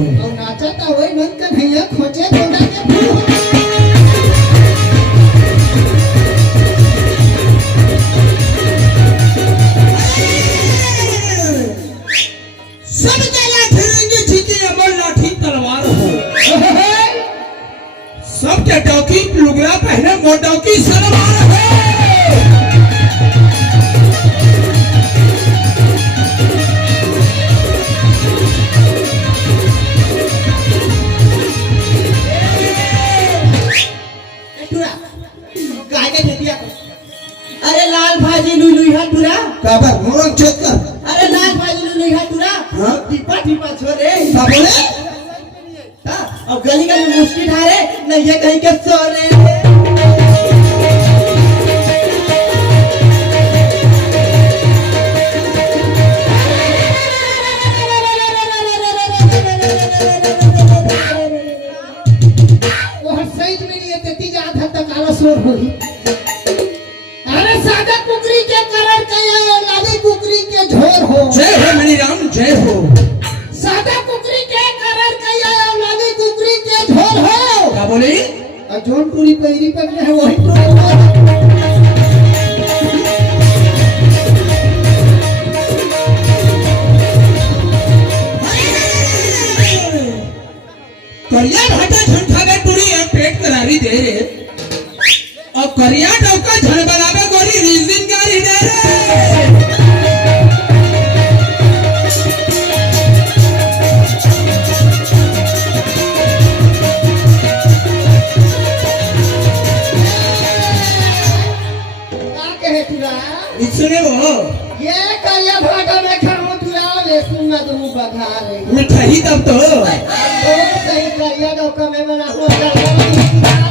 और नाचता होई मन कन्हैया खोजे गोदा के फूल सब जगह फिरेंगे ठीक है अमर लाठी तलवार हो सबके डौकी लुगड़ा पहने मोटौकी सलवार है अरे लाल भाजी लुलुई है तुरा काबर मोरंग चेक कर अरे लाल भाजी लुलुई है तुरा हां टिपा टिपा छोरे का बोले हां और गली गली मुस्की ढारे नहीं ये कहीं के सोरे वो हर साइड में नहीं है तेती जा आधा तक आला शोर होई सादा कुकरी के कलर कया लाली कुकरी के झोर हो जय हो मणि राम जय हो सादा कुकरी के कलर कया लाली कुकरी के झोर हो क्या बोली जोन टूरी पैरी पर में है वही तो करिया भाटा झंखावे टूरी एक पेट करारी दे रे और करिया डौका झड़ बनावे गोरी रीजन गारी दे रे क्या कहे तुरा इसने वो ये करिया भाटा में खाऊं तुरा वे सुनना तुम बघा रे मिठाई तब तो सही करिया डोका में बना हुआ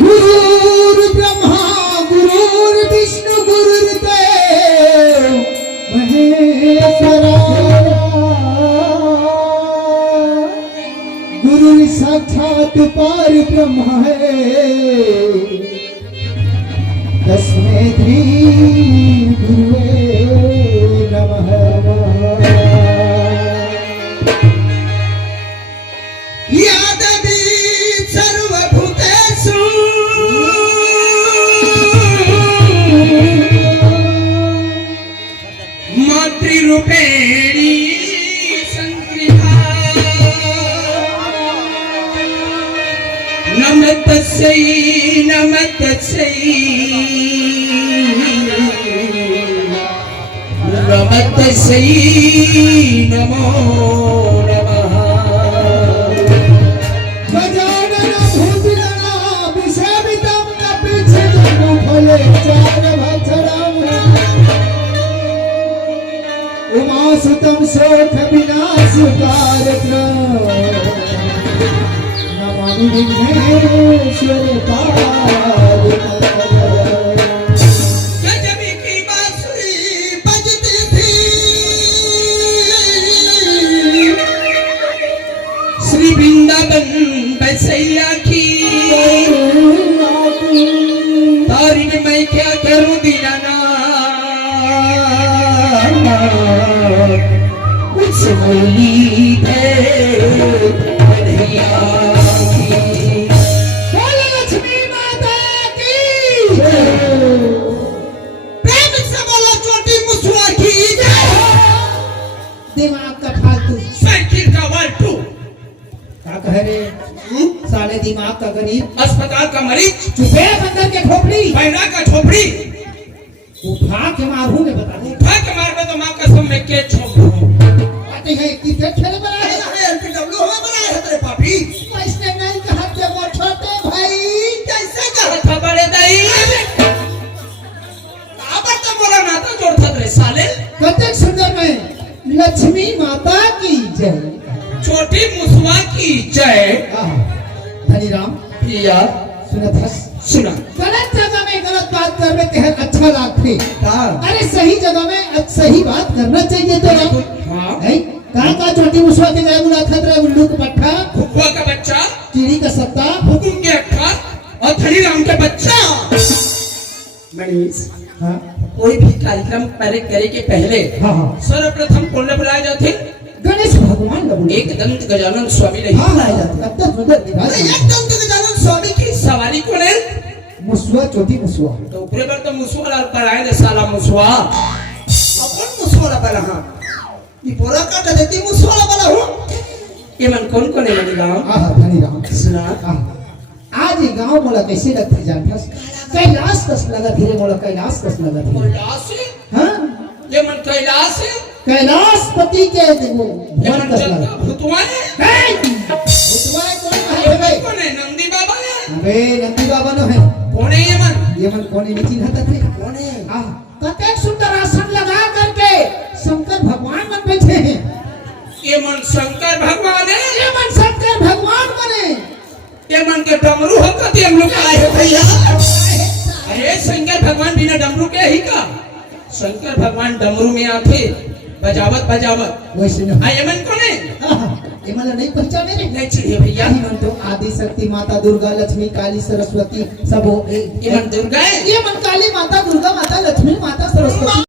गुरुर् ब्रह्मा गुरुर् विष्णु गुरुर्देव महेश्वरा गुरु साक्षात पार ब्रह्म है तस्मै श्री गुरुवे नमः यादवी सर्वभूतेषु मातृरूपेणी संकृता नमस्तस्यै नमस्तस्यै नमस्तस्यै नमो नमः गजानन भूतगणा विसेवितं नपिच्छितं फले चारभक्षणम् उमासुतं शोक विनाशकारकम् नमामि विघ्नेश्वर पादपद्मम् गजबी की बांसुरी बजती थी श्री वृंदावन बसैया की दीनाना मुझसे बोली है कन्हैया की। बोलो लक्ष्मी माता की प्रेम से बोलो छोटी मुसवा की जय हो। दिमाग का फालतू साइकिल का वाल्टू, क्या कह रे साले दिमाग का गरीब अस्पताल का मरीज, चुपे बंदर के खोपड़ी पैना का झोपड़ी, उठा के मारू में बता दे उठा के मार में तो माँ कसम में के छोप दूं। आते हैं क्रिकेट खेले बना है एलपीडब्ल्यू हमें बनाया है तेरे पापी। इसने नहीं कहा थे वो छोटे भाई कैसे कहा था बड़े दाई? आबर तो बोला ना था जोड़ था तेरे साले। कतक सुंदर में लक्ष्मी माता की जय। छोटी मुसवा की जय। धनीराम प्रिया सुनत हस सुना। गलत जगह में गलत बात करने ते है अच्छा लागते। हाँ। अरे सही जगह में सही बात करना चाहिए तो हाँ। है कहाँ का छोटी मुसवा के गाय बुला खतरा उल्लू का पट्टा फुकुआ का बच्चा, चिड़ी का सत्ता हुकुम के अट्ठा और धनीराम के बच्चा। मनीष, हाँ कोई भी कार्यक्रम पहले करे के पहले हाँ हाँ सर्वप्रथम कौन बुलाए जाते? गणेश भगवान का बुला एक दंत गजानन स्वामी नहीं हाँ बुलाए जाते। तब तक सुंदर दिखा एक दंत गजानन स्वामी की सवारी कौन है? मुसवा छोटी मुसवा तो ऊपरे पर तो मुसवा पढ़ाए दे साला मुसवा। अब कौन मुसवा पढ़ा? हाँ ये पूरा काट देती मुसवा पढ़ा हूँ। ये मन कौन है मेरे गाँव? हाँ हाँ धनीराम सुना। आज ये गांव मोला कैसे लगते जानथस कैलाश कस लगा धीरे मोला कैलाश कस लगा धीरे कैलाश है? हाँ ये मन कैलाश है? कैलाशपति के वो ये भवन मन कस जनता लगा भूतवा है? नहीं भूतवाए कौन ये है मन बे कौन है? नंदी बाबा है? अबे नंदी बाबा नो है कौन है ये मन? कौन है नहीं चिन्हता थे कौन है? आह कतेक सुंदर आसन लगा करके शंकर भगवान बन बैठे हैं ये मन शंकर भगवान है? ये मन शंकर भगवान बने ये मन के डमरू हो कति हम लोग आए हो भैया। अरे शंकर भगवान बिना डमरू के ही का? शंकर भगवान डमरू में आते बजावत बजावत। वैसे न ये मन कौन है? ये मतलब नहीं पहचाने रे नहीं चिढ़िए भैया। यही मन तो आदि शक्ति माता दुर्गा लक्ष्मी काली सरस्वती सब हो ये मन दुर्गा है? ये मन काली माता दुर्गा माता लक्ष्मी माता सरस्वती